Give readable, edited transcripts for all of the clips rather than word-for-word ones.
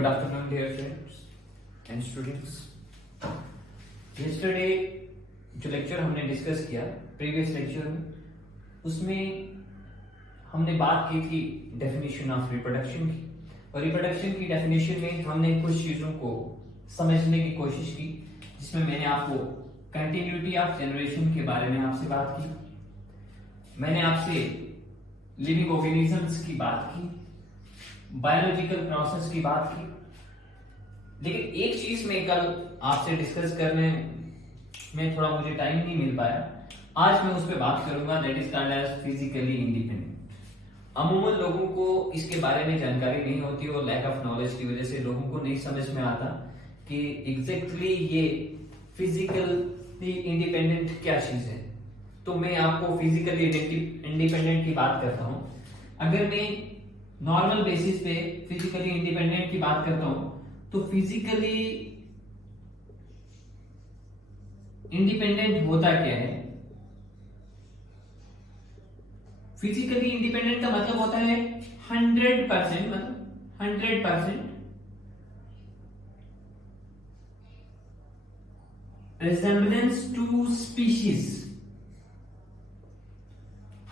Good afternoon, dear friends and students. Yesterday जो lecture हमने discuss किया प्रीवियस लेक्चर में, उसमें हमने बात की थी डेफिनेशन ऑफ रिप्रोडक्शन की, और रिप्रोडक्शन की डेफिनेशन में हमने कुछ चीजों को समझने की कोशिश की, जिसमें मैंने आपको कंटिन्यूटी ऑफ जनरेशन के बारे में आपसे बात की, मैंने आपसे लिविंग ऑर्गेनिजम्स की बात की, बायोलॉजिकल प्रोसेस की बात की। लेकिन एक चीज में कल आपसे डिस्कस करने में थोड़ा मुझे टाइम नहीं मिल पाया, आज मैं उस पर बात करूंगा, that is called as physically independent. अमूमन लोगों को इसके बारे में जानकारी नहीं होती और लैक ऑफ नॉलेज की वजह से लोगों को नहीं समझ में आता कि एग्जैक्टली ये फिजिकली इंडिपेंडेंट क्या चीज है। तो मैं आपको फिजिकली इंडिपेंडेंट की बात करता हूं। अगर मैं नॉर्मल बेसिस पे फिजिकली इंडिपेंडेंट की बात करता हूं, तो फिजिकली इंडिपेंडेंट होता क्या है? फिजिकली इंडिपेंडेंट का मतलब होता है 100%, मतलब 100% resemblance to species,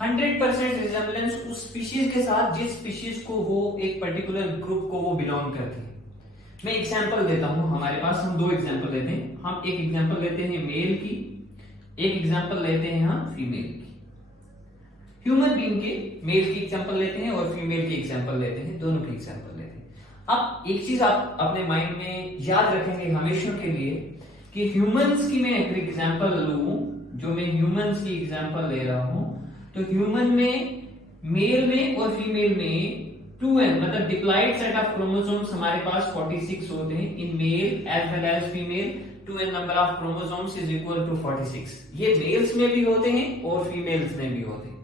100% रिजेम्बलेंस उस स्पीशीज के साथ जिस स्पीशीज को वो एक पर्टिकुलर ग्रुप को वो बिलोंग करती है। मैं एग्जांपल देता हूं, हमारे पास हम दो एग्जांपल लेते हैं। हम एक एग्जांपल लेते हैं मेल की, एक एग्जांपल लेते हैं हम फीमेल की। ह्यूमन बीइंग के मेल की एग्जांपल लेते हैं और फीमेल की एग्जांपल लेते हैं, दोनों की एग्जांपल लेते हैं। अब एक चीज आप अपने माइंड में याद रखेंगे हमेशा के लिए कि ह्यूमंस की मैं एक एग्जांपल लूं, जो मैं ह्यूमंस की एग्जांपल ले रहा हूं, तो ह्यूमन में मेल में और फीमेल में 2n मतलब डिप्लॉइड सेट ऑफ क्रोमोसोम्स हमारे पास 46 होते हैं। In male as well as female 2n number of chromosomes is equal to 46। ये मेल्स में भी होते हैं और फीमेल्स में भी होते हैं।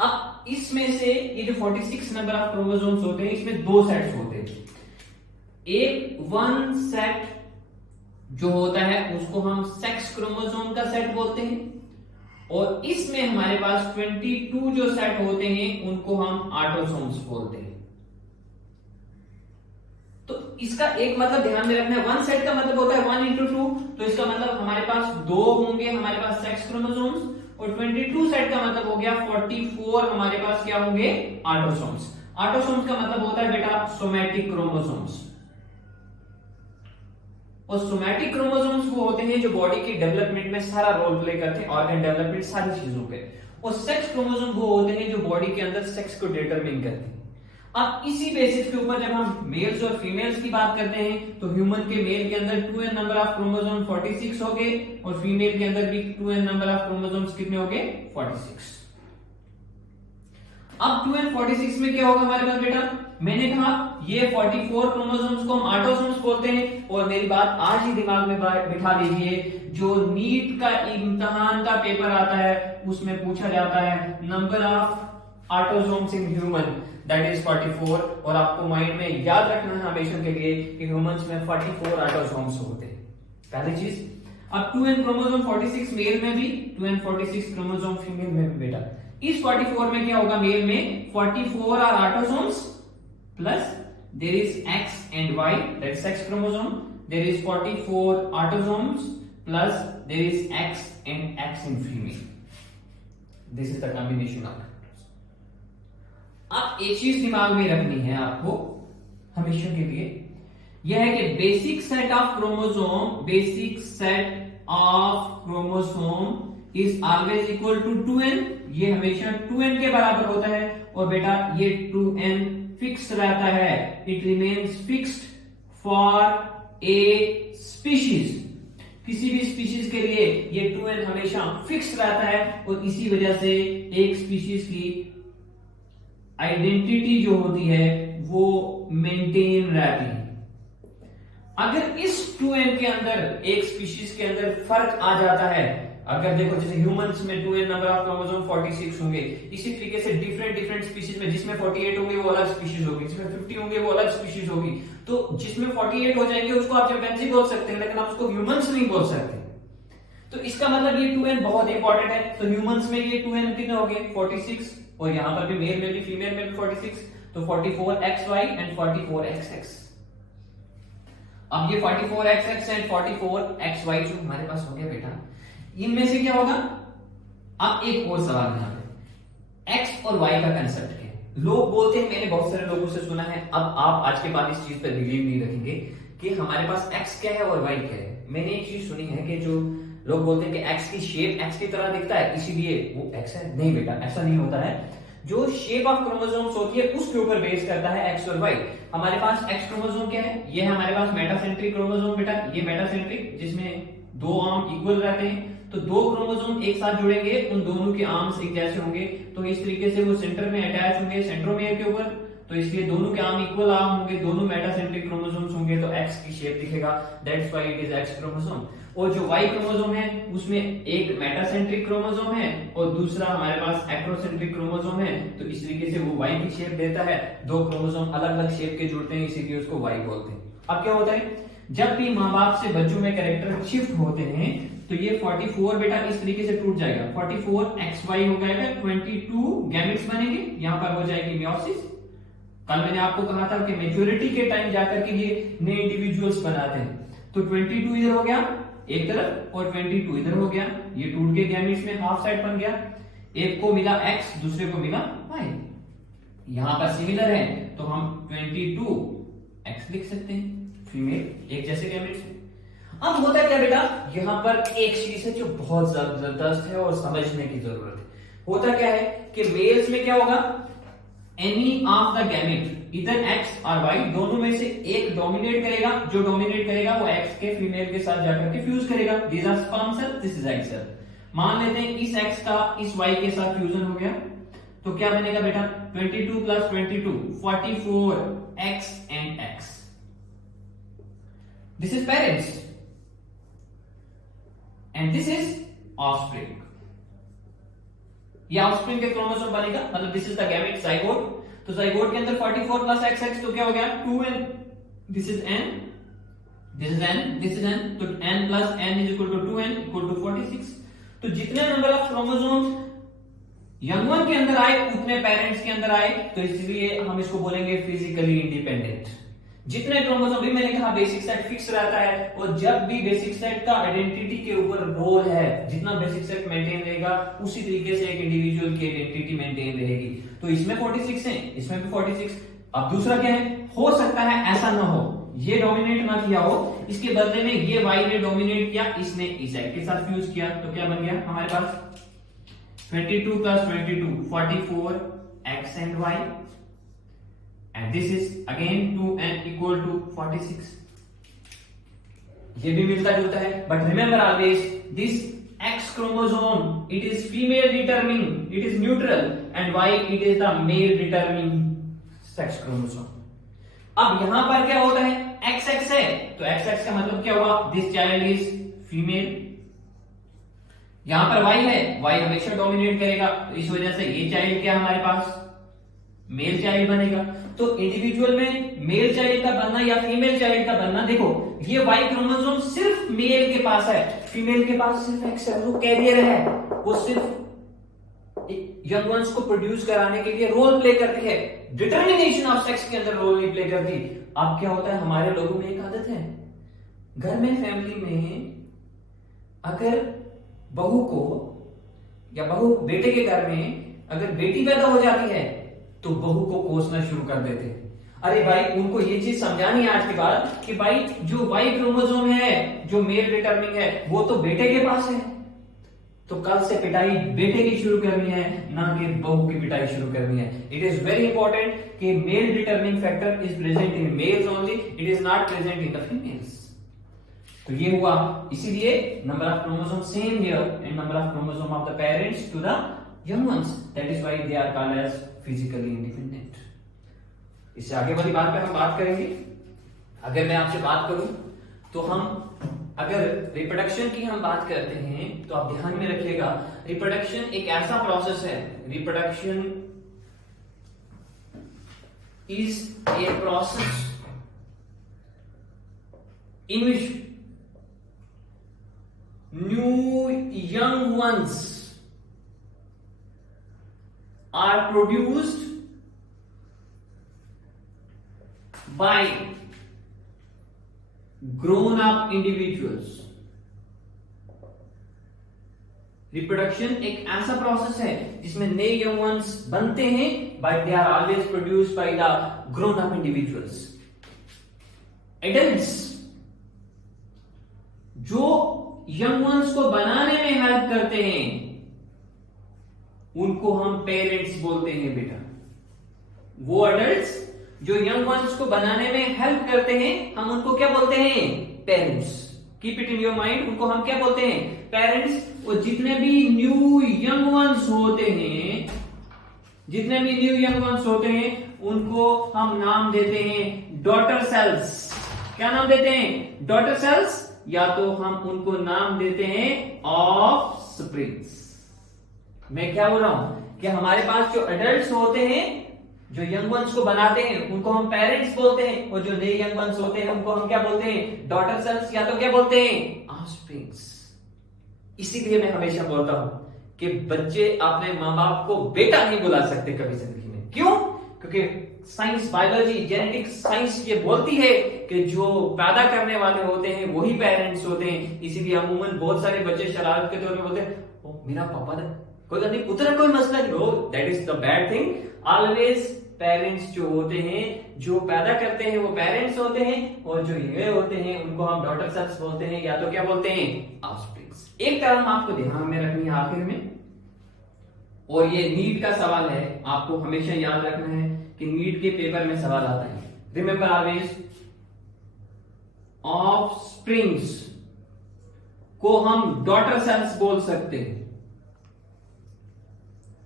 अब इसमें से ये जो 46 नंबर ऑफ क्रोमोसोम्स होते हैं, इसमें दो सेट्स होते हैं। एक वन सेट जो होता है उसको हम सेक्स क्रोमोसोम का सेट बोलते हैं, और इसमें हमारे पास 22 जो सेट होते हैं उनको हम ऑटोसोम्स बोलते हैं। तो इसका एक मतलब ध्यान में रखना है, वन सेट का मतलब होता है 1 into 2, तो इसका मतलब हमारे पास दो होंगे हमारे पास सेक्स क्रोमोसोम्स, और 22 सेट का मतलब हो गया 44 हमारे पास क्या होंगे? ऑटोसोम्स। ऑटोसोम्स का मतलब होता है बेटा सोमैटिक क्रोमोसोम्स, और सोमैटिक क्रोमोसोम्स वो होते हैं जो बॉडी की डेवलपमेंट में सारा रोल प्ले करते हैं, ऑर्गन डेवलपमेंट सारी चीजों पे। और सेक्स क्रोमोसोम वो होते हैं जो बॉडी के अंदर सेक्स को डिटरमिन करते हैं। अब इसी बेसिस के ऊपर जब हम मेल्स और फीमेल्स की बात करते हैं, तो ह्यूमन के मेल के अंदर 2n नंबर ऑफ क्रोमोसोम 46 हो गए, और फीमेल के अंदर भी 2n नंबर ऑफ क्रोमोसोम्स कितने हो गए? 46। अब 2n 46 में क्या होगा हमारे पास बेटा? मैंने कहा ये 44 क्रोमोसोम्स को हम ऑटोसोम्स बोलते हैं, और मेरी बात आज ही दिमाग में बिठा लीजिए, जो नीट का इम्तिहान का पेपर आता है उसमें पूछा जाता है number of autosomes in human, that is 44, और आपको माइंड में याद रखना है हमेशा के लिए कि ह्यूमंस में 44 ऑटोसोम्स होते हैं। पहली चीज। अब 2n क्रोमोसोम 46 मेल में भी, 2n 46 क्रोमोसोम फीमेल में भी बेटा। इस 44 में क्या होगा? मेल में 44 are autosomes plus there is X and Y, that is sex chromosome. There is 44 autosomes plus there is X and X in female. This is the combination of factors. अब एक चीज दिमाग में रखनी है आपको हमेशा के लिए, यह है कि basic set of chromosome is always equal to 2n। ये हमेशा 2n के बराबर होता है, और बेटा ये 2n फिक्स रहता है, it remains fixed for a species. किसी भी स्पीशीज के लिए ये 2n हमेशा फिक्स रहता है, और इसी वजह से एक स्पीशीज की आइडेंटिटी जो होती है वो मेंटेन रहती है। अगर इस 2n के अंदर एक स्पीशीज के अंदर फर्क आ जाता है, अगर देखो जैसे ह्यूमंस में 2n नंबर ऑफ क्रोमोसोम 46 होंगे, इसी तरीके से डिफरेंट स्पीशीज में जिसमें 48 होंगे वो अलग स्पीशीज होगी, जिसमें 50 होंगे वो अलग स्पीशीज होगी। तो जिसमें 48 हो जाएंगे उसको आप चिंपैंजी बोल सकते हैं, लेकिन आप उसको ह्यूमंस नहीं बोल सकते। तो इसका मतलब ये 2n बहुत इंपॉर्टेंट है। तो ह्यूमंस में ये 2n कितने हो गए? 46, और यहां पर भी मेल में भी फीमेल में भी 46, तो 44XY एंड 44XX। अब ये 44XX एंड 44XY जो हमारे पास हो गया बेटा, इनमें से क्या होगा? अब एक और सवाल यहाँ पे, एक्स और वाई का कंसेप्ट क्या है? लोग बोलते हैं, मैंने बहुत सारे लोगों से सुना है, अब आप आज के बाद इस चीज पर बिलीव नहीं रखेंगे कि हमारे पास एक्स क्या है और वाई क्या है। मैंने एक चीज सुनी है कि जो लोग बोलते हैं कि एक्स की शेप एक्स की तरह दिखता है इसीलिए वो एक्स है। नहीं बेटा, ऐसा नहीं होता है। जो शेप ऑफ क्रोमोसोम्स होती है उसके ऊपर बेस करता है एक्स और वाई। हमारे पास एक्स क्रोमोसोम क्या है? ये है हमारे पास मेटासेंट्रिक क्रोमोसोम बेटा, ये मेटासेंट्रिक जिसमें दो आर्म इक्वल रहते हैं। तो दो क्रोमोसोम एक साथ जुड़ेंगे, उन दोनों के आर्म्स एक जैसे होंगे, तो इस तरीके से वो सेंटर में अटैच होंगे सेंट्रोमियर के ऊपर, तो इसलिए दोनों के आर्म इक्वल आर्म होंगे, दोनों मेटासेंट्रिक क्रोमोसोम्स होंगे, तो एक्स की शेप दिखेगा, that's why it is x chromosome. और जो वाई क्रोमोसोम है उसमें एक मेटासेंट्रिक क्रोमोसोम है और दूसरा हमारे पास एक्रोसेंट्रिक क्रोमोसोम है, तो इस तरीके से वो वाई की शेप देता है। दो क्रोमोसोम अलग अलग शेप के जुड़ते हैं इसीलिए उसको वाई बोलते हैं। अब क्या होता है, जब भी माँ बाप से बच्चों में कैरेक्टर शिफ्ट होते हैं तो ये 44 बेटा इस तरीके से टूट जाएगा, 44XY हो जाएगा, 22 गैमेट्स बनेंगे, यहाँ पर हो जाएगी मियोसिस। कल मैंने आपको कहा था कि मेच्योरिटी के टाइम जाकर के ये नए इंडिविजुअल्स बनाते हैं। तो 22 इधर हो गया एक तरफ और 22 इधर हो गया, ये टूट के गैमेट्स में हाफ साइड बन गया। एक को मिला एक्स, दूसरे को मिला वाई, यहां पर सिमिलर है तो हम 22X लिख सकते हैं, फीमेल एक जैसे गैमेट्स हैं। अब होता है क्या बेटा, यहां पर एक चीज है जो बहुत जबरदस्त है और समझने की जरूरत है। होता क्या है कि मेल्स में क्या होगा, एनी ऑफ द गैमेट इधर एक्स और वाई दोनों में से एक डोमिनेट करेगा, जो डोमिनेट करेगा वो एक्स के फीमेल के साथ जाकर के फ्यूज करेगा। This are sperm cell, this is egg cell. मान लेते हैं इस एक्स का इस वाई के साथ फ्यूजन हो गया, तो क्या बनेगा बेटा, 22 + 22 44X and X। This is parents and this is offspring. ये ऑफस्प्रिंग के क्रोमोसोम बनेगा, मतलब this is the gamete zygote. तो जाइगोट के अंदर 44 + XX तो क्या हो गया 2n, this is n, this is n, this is n, तो n + n = 2n = 46। तो जितने number of chromosomes young one के अंदर आए उतने पेरेंट्स के अंदर आए, तो इसलिए हम इसको बोलेंगे फिजिकली इंडिपेंडेंट। जितने क्रोमोसोम भी मैंने कहा बेसिक सेट फिक्स रहता है, और जब भी बेसिक सेट का आइडेंटिटी के ऊपर रोल है, जितना बेसिक सेट मेंटेन रहेगा उसी तरीके से एक इंडिविजुअल की आइडेंटिटी मेंटेन रहेगी। तो इसमें 46 है, इसमें भी 46। अब दूसरा क्या है, हो सकता है ऐसा ना हो, ये डोमिनेट ना किया हो, इसके बदले में ये वाई ने डोमिनेट किया, इसने इस एक्स के साथ फ्यूज किया, तो क्या बन गया हमारे पास 22 + 22 44X and Y, and this is again 2n = 46। ये भी मिलता जुलता है, but remember always this X chromosome it is female determining, it is neutral, and Y it is the male determining sex chromosome। अब यहां पर क्या होता है, XX है तो XX का मतलब क्या हुआ, दिस चाइल्ड इज फीमेल। यहां पर Y है, Y हमेशा डोमिनेट करेगा, तो इस वजह से ये चाइल्ड क्या हमारे पास मेल चाइल्ड बनेगा। तो इंडिविजुअल में मेल चाइल्ड का बनना या फीमेल चाइल्ड का बनना, देखो ये वाई क्रोमोसोम सिर्फ मेल के पास है, फीमेल के पास सिर्फ एक्स है, वो कैरियर है, वो सिर्फ यंग वंस को प्रोड्यूस कराने के लिए रोल प्ले करती है, डिटर्मिनेशन ऑफ सेक्स के अंदर रोल नहीं प्ले करती। अब क्या होता है, हमारे लोगों में एक आदत है, घर में फैमिली में अगर बहू को या बहू बेटे के घर में अगर बेटी पैदा हो जाती है तो बहू को कोसना शुरू कर देते हैं। अरे भाई, उनको ये चीज समझानी है आज के बाद कि भाई जो वाई क्रोमोसोम है, जो मेल डिटर्मिनिंग है, वो तो बेटे के पास है, तो कल से पिटाई बेटे की शुरू करनी है, ना कि बहू की पिटाई शुरू करनी है। इट इज वेरी इंपॉर्टेंट कि male determining factor is present in males only, it is not present in the females. तो ये हुआ, इसीलिए number of chromosome same here and number of chromosome of the parents to the young ones, that is why they are called as physically independent. इससे आगे वाली बात पे हम बात करेंगे। अगर मैं आपसे बात करूं तो हम अगर रिप्रोडक्शन की हम बात करते हैं तो आप ध्यान में रखिएगा, रिप्रोडक्शन एक ऐसा प्रोसेस है, reproduction is a process in which new young ones are produced by grown up individuals. Reproduction एक ऐसा प्रोसेस है जिसमें नए यंग वंस बनते हैं, but they are always produced by the grown up individuals. Adults जो young ones को बनाने में हेल्प करते हैं उनको हम पेरेंट्स बोलते हैं बेटा। वो एडल्ट्स जो यंग वंस को बनाने में हेल्प करते हैं हम उनको क्या बोलते हैं? Parents. Keep it in your mind, उनको हम क्या बोलते हैं? पेरेंट्स। और जितने भी न्यू यंग वंस होते हैं, जितने भी न्यू यंग वंस होते हैं उनको हम नाम देते हैं डॉटर सेल्स। क्या नाम देते हैं? डॉटर सेल्स, या तो हम उनको नाम देते हैं ऑफ स्प्रिंग्स। मैं क्या बोल रहा हूं कि हमारे पास जो एडल्ट्स होते हैं जो यंग वंस को बनाते हैं उनको हम पेरेंट्स बोलते हैं, और जो नए यंग वंस होते हैं उनको हम क्या बोलते हैं? डॉटर सेल्स, या तो क्या बोलते हैं? ऑफस्प्रिंग्स। इसीलिए मैं हमेशा बोलता हूं कि बच्चे अपने मां बाप को बेटा नहीं बुला सकते कभी जिंदगी में। क्यों? क्योंकि साइंस, बायोलॉजी, जेनेटिक्स साइंस ये बोलती है कि जो पैदा करने वाले होते हैं वही पेरेंट्स होते हैं। इसीलिए अमूमन बहुत सारे बच्चे शरारत के तौर पे बोलते हैं ओ मेरा पापा था, कोई बात नहीं, उतना कोई मसला नहीं हो। That is the bad thing. Always parents जो होते हैं, जो पैदा करते हैं वो पेरेंट्स होते हैं, और जो ये होते हैं उनको हम डॉटर सेल्स बोलते हैं, या तो क्या बोलते हैं? ऑफस्प्रिंग्स। एक टर्म आपको ध्यान में रखनी है आखिर में, और ये नीट का सवाल है, आपको हमेशा याद रखना है कि नीट के पेपर में सवाल आता है। रिमेंबर ऑलवेज, ऑफस्प्रिंग्स को हम डॉटर सेल्स बोल सकते हैं।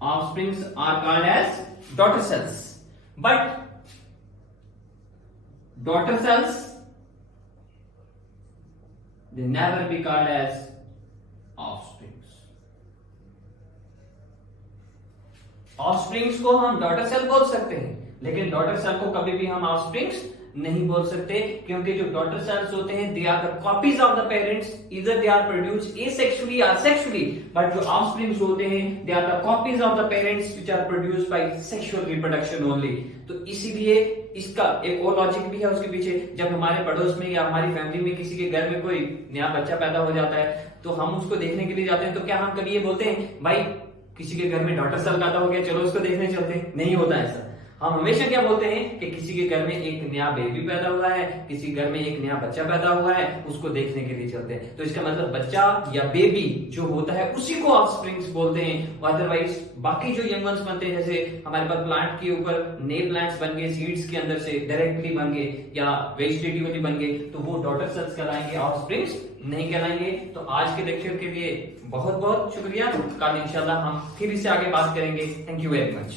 Offsprings are called as daughter cells, but daughter cells they never be called as offsprings. Offsprings को हम डॉटर सेल बोल सकते हैं, लेकिन डॉटर सेल को कभी भी हम ऑफस्प्रिंग्स नहीं बोल सकते, क्योंकि जो डॉटर सेल्स होते हैं they are the copies of the parents, इधर दे आर प्रोड्यूस्ड एसेक्सुअली और सेक्सुअली, बट जो ऑफस्प्रिंग्स होते हैं they are the copies of the parents which are produced by sexual reproduction only. तो इसीलिए इसका एक और लॉजिक भी है उसके पीछे। जब हमारे पड़ोस में या हमारी फैमिली में किसी के घर में कोई नया बच्चा पैदा हो जाता है तो हम उसको देखने के लिए जाते हैं, तो क्या हम कभी ये बोलते हैं भाई किसी के घर में डॉटर सेल पैदा हो गया, चलो उसको देखने चलते हैं? नहीं होता ऐसा। हम हमेशा क्या बोलते हैं कि किसी के घर में एक नया बेबी पैदा हुआ है, किसी घर में एक नया बच्चा पैदा हुआ है, उसको देखने के लिए चलते हैं। तो इसका मतलब बच्चा या बेबी जो होता है उसी को ऑफस्प्रिंग्स बोलते हैं। अदरवाइज बाकी जो यंग वंस बनते हैं, जैसे हमारे पास प्लांट के ऊपर नए प्लांट्स बन गए, सीड्स के अंदर से डायरेक्टली बन गए या वेजिटेटिवली बन गए, तो वो डॉटर सेल्स कहलाएंगे, ऑफस्प्रिंग्स नहीं कहलाएंगे। तो आज के लेक्चर के लिए बहुत बहुत शुक्रिया। कल इंशाल्लाह हम फिर इससे आगे बात करेंगे। Thank you very much.